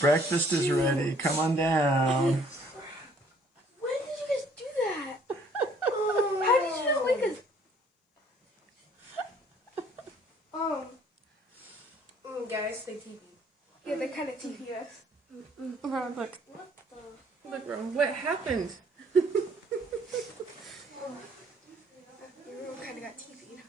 Breakfast is ready. Come on down. When did you guys do that? How did you not wake us? Guys, they TV. Yeah, they kind of TV us. Ron, look. What the? Look, Ron, what happened? Your room kind of got TV'd.